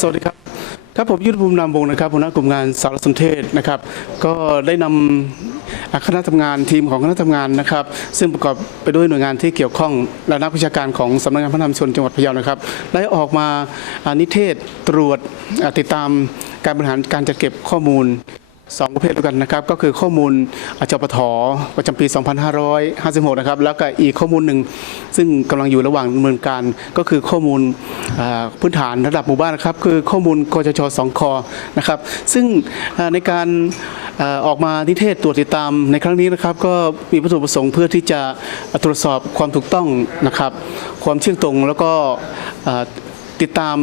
สวัสดีครับครับผมยุทธภูมินามวงนะครับหัวหน้ากลุ่มงานสารสนเทศนะครับ ก็ได้นำอ่าคณะทำงานทีมของคณะทำงานนะครับ ซึ่งประกอบไปด้วยหน่วยงานที่เกี่ยวข้องและนักวิชาการของสำนักงานพัฒนาชุมชนจังหวัดพะเยานะครับได้ออกมานิเทศตรวจติดตามการบริหารการจัดเก็บข้อมูล สองประเภทด้วยกันนะครับก็คือข้อมูลอจปทประจำปี 2556 นะครับแล้วก็อีกข้อมูลหนึ่งซึ่งกำลังอยู่ระหว่างดำเนินการก็คือข้อมูลพื้นฐานระดับหมู่บ้านนะครับคือข้อมูลกจชสองคนะครับซึ่งในการออกมานิเทศตรวจติดตามในครั้งนี้นะครับก็มีวัตถุประสงค์เพื่อที่จะตรวจสอบความถูกต้องนะครับความเชื่องตรงแล้วก็ติดตาม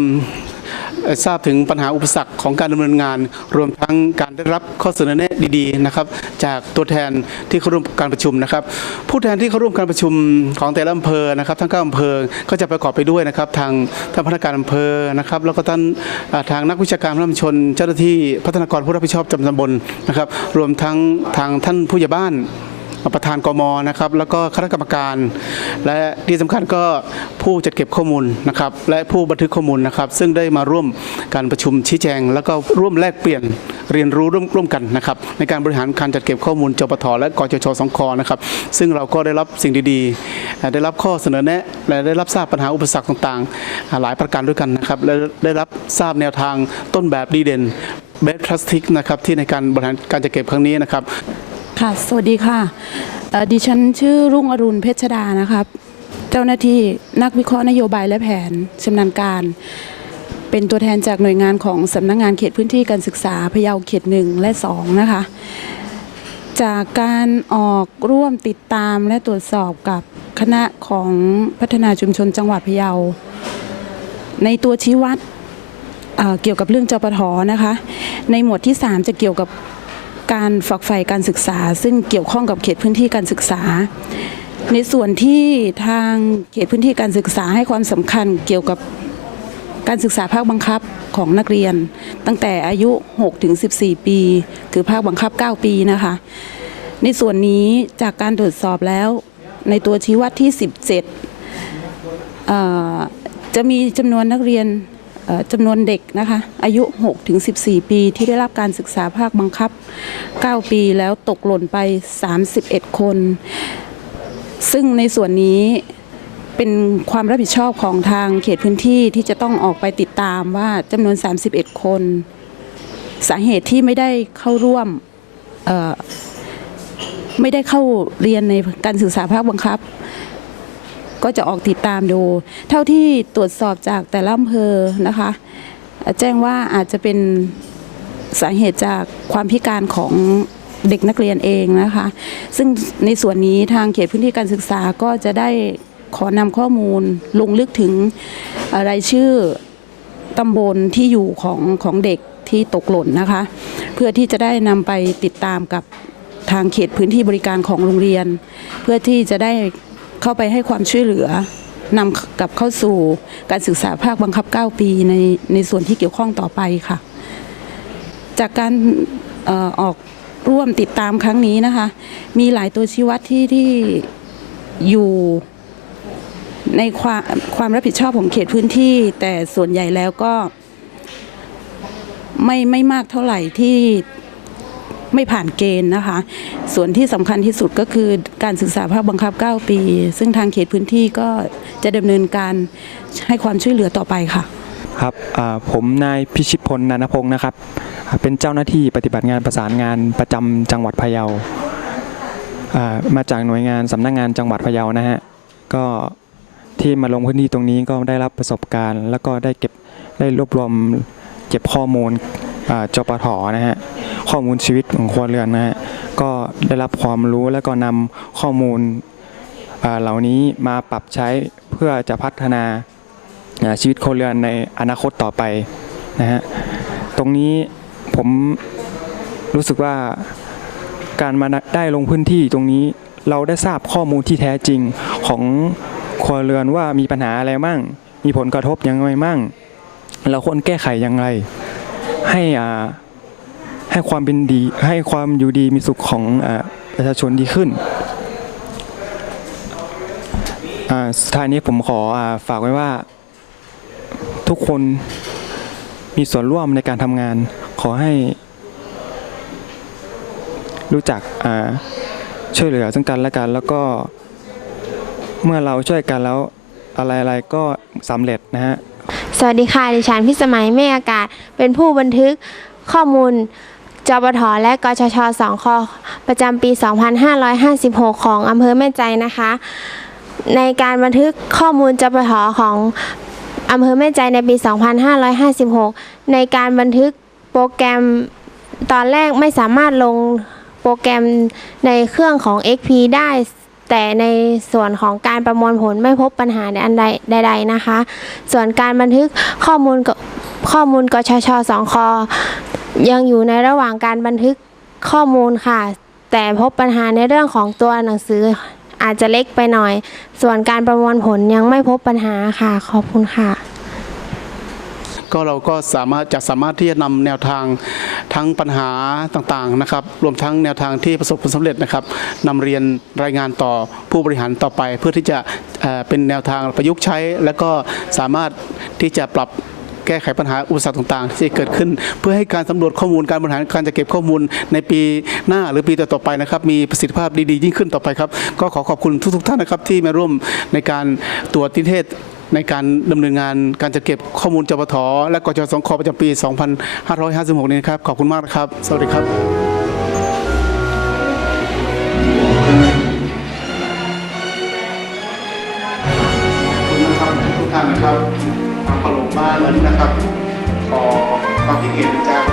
ทราบถึงปัญหาอุปสรรคของการดำเนินงาน รวมทั้งการได้รับข้อเสนอแนะดีๆนะครับ จากตัวแทนที่เข้าร่วมการประชุมนะครับ ผู้แทนที่เข้าร่วมการประชุมของแต่ละอำเภอนะครับ ทั้งเก้าอำเภอก็จะประกอบไปด้วยนะครับ ทางท่านพนักงานอำเภอนะครับ แล้วก็ท่านทางนักวิชาการพัฒนาชุมชน เจ้าหน้าที่พัฒนากรผู้รับผิดชอบจำตำบลนะครับ รวมทั้งทางท่านผู้ใหญ่บ้าน ประธานกมนะครับแล้วก็คณะกรรมการ และที่สำคัญก็ผู้จัดเก็บข้อมูลนะครับและผู้บันทึกข้อมูลนะครับซึ่งได้มาร่วมการประชุมชี้แจง แล้วก็ร่วมแลกเปลี่ยนเรียนรู้ร่วมร่วมกันนะครับในการบริหารการจัดเก็บข้อมูลจปทและกจชสองคนะครับซึ่งเราก็ได้รับสิ่งดีๆ ได้รับข้อเสนอแนะและได้รับทราบปัญหาอุปสรรคต่างๆ หลายประการด้วยกันนะครับและได้รับทราบแนวทางต้นแบบดีเด่นเบสพลาสติกนะครับที่ในการบริหารการจัดเก็บครั้งนี้นะครับ ค่ะ สวัสดีค่ะดิฉันชื่อรุ่งอรุณเพชรดานะครับ เจ้าหน้าที่นักวิเคราะห์นโยบายและแผนชำนาญการ เป็นตัวแทนจากหน่วยงานของสำนักงานเขตพื้นที่การศึกษาพะเยาเขตหนึ่งและสองนะคะ จากการออกร่วมติดตามและตรวจสอบกับคณะของพัฒนาชุมชนจังหวัดพะเยา ในตัวชี้วัดเเกี่ยวกับเรื่องจปทนะคะ ในหมวดที่ 3 จะเกี่ยวกับ การฝักใฝ่การศึกษา ซึ่งเกี่ยวข้องกับเขตพื้นที่การศึกษา ในส่วนที่ทางเขตพื้นที่การศึกษาให้ความสำคัญเกี่ยวกับการศึกษาภาคบังคับของนักเรียน ตั้งแต่อายุ 6 ถึง 14 ปี คือภาคบังคับ 9 ปีนะคะ ในส่วนนี้จากการตรวจสอบแล้ว ในตัวชี้วัดที่ 17เอ่อจะมีจำนวนนักเรียน จำนวนเด็กนะคะอายุ6ถึง14 ปีที่ได้รับการศึกษาภาคบังคับ 9 ปีแล้วตกหล่นไป 31 คน ซึ่งในส่วนนี้เป็นความรับผิดชอบของทางเขตพื้นที่ที่จะต้องออกไปติดตามว่าจำนวน 31 คน สาเหตุที่ไม่ได้เข้าร่วมไม่ได้เข้าเรียนในการศึกษาภาคบังคับ ก็จะออกติดตามดู เท่าที่ตรวจสอบจากแต่ละอำเภอนะคะ แจ้งว่าอาจจะเป็นสาเหตุจากความพิการของเด็กนักเรียนเองนะคะ ซึ่งในส่วนนี้ทางเขตพื้นที่การศึกษาก็จะได้ขอนำข้อมูลลงลึกถึงอ่อรายชื่อตำบลที่อยู่ของของเด็กที่ตกหล่นนะคะ เพื่อที่จะได้นำไปติดตามกับทางเขตพื้นที่บริการของโรงเรียน เพื่อที่จะได้ เข้าไปให้ความช่วยเหลือนำกลับเข้าสู่การศึกษาภาคบังคับ 9 ปีในในส่วนที่เกี่ยวข้องต่อไปค่ะ จากการออกร่วมติดตามครั้งนี้นะคะ มีหลายตัวชี้วัดที่ที่อยู่ในความความรับผิดชอบของเขตพื้นที่ แต่ส่วนใหญ่แล้วก็ไม่ไม่มากเท่าไหร่ที่ ไม่ผ่านเกณฑ์นะคะ ส่วนที่สำคัญที่สุดก็คือการศึกษาภาคบังคับ 9 ปี ซึ่งทางเขตพื้นที่ก็จะดำเนินการให้ความช่วยเหลือต่อไปค่ะ ครับผมนายพิชิตพลนันพงศ์นะครับ เป็นเจ้าหน้าที่ปฏิบัติงานประสานงานประจำจังหวัดพะเยามาจากหน่วยงานสำนักงานจังหวัดพะเยานะฮะก็ที่มาลงพื้นที่ตรงนี้ก็ได้รับประสบการณ์ แล้วก็ได้เก็บได้รวบรวมเก็บข้อมูล จปทนะฮะข้อมูลชีวิตของครัวเรือนนะฮะก็ได้รับความรู้แล้วก็นำข้อมูลเหล่านี้มาปรับใช้เพื่อจะพัฒนาชีวิตคนเรือนในอนาคตต่อไปนะฮะตรงนี้ผมรู้สึกว่าการมาได้ลงพื้นที่ตรงนี้เราได้ทราบข้อมูลที่แท้จริงของครัวเรือนว่ามีปัญหาอะไรมั่ง มีผลกระทบยังไงมั่ง เราควรแก้ไขอย่างไร ให้ให้ความเป็นดี ให้ความอยู่ดีมีสุขของอประชาชนดีขึ้นสุดท้ายนี้ผมขออฝากไว้ว่าทุกคนมีส่วนร่วมในการทำงาน ขอให้รู้จักช่วยเหลือซึ่งกันและกัน แล้วก็เมื่อเราช่วยกันแล้วอะไรๆก็สำเร็จนะฮะ สวัสดีค่ะ ดิฉันพิสมัยเมฆอากาศ เป็นผู้บันทึกข้อมูลจปทและกชชสองคประจำปี 2556 ของอำเภอแม่ใจนะคะ ในการบันทึกข้อมูลจปทของอำเภอแม่ใจในปี 2556 ในการบันทึกโปรแกรมตอนแรกไม่สามารถลงโปรแกรมในเครื่องของ XP ได้ แต่ในส่วนของการประมวลผลไม่พบปัญหาในอันใดใดๆนะคะ ส่วนการบันทึกข้อมูลข้อมูลกชชสองคยังอยู่ในระหว่างการบันทึกข้อมูลค่ะ แต่พบปัญหาในเรื่องของตัวหนังสืออาจจะเล็กไปหน่อย ส่วนการประมวลผลยังไม่พบปัญหาค่ะ ขอบคุณค่ะ ก็เราก็สามารถจะสามารถที่จะนำแนวทางทั้งปัญหาต่างๆนะครับ รวมทั้งแนวทางที่ประสบผลสำเร็จนะครับนำเรียนรายงานต่อผู้บริหารต่อไป เพื่อที่จะเป็นแนวทางประยุกต์ใช้ และก็สามารถที่จะปรับแก้ไขปัญหาอุปสรรคต่าง ๆ ที่เกิดขึ้น เพื่อให้การสำรวจข้อมูลการบริหารการจัดเก็บข้อมูลในปีหน้าหรือปีต่อๆไปนะครับ มีประสิทธิภาพดี ๆ ยิ่งขึ้นต่อไปครับ ก็ขอขอบคุณทุก ๆ ท่านนะครับที่มาร่วมในการตรวจนิเทศ ในการดำเนินงานการจัดเก็บข้อมูลจปทและกจสคประจำปี 2556 นี้นะครับ ขอบคุณมากครับ สวัสดีครับท่านนะครับทางปลงบ้านและนี่นะครับขอความคิดเห็นจาก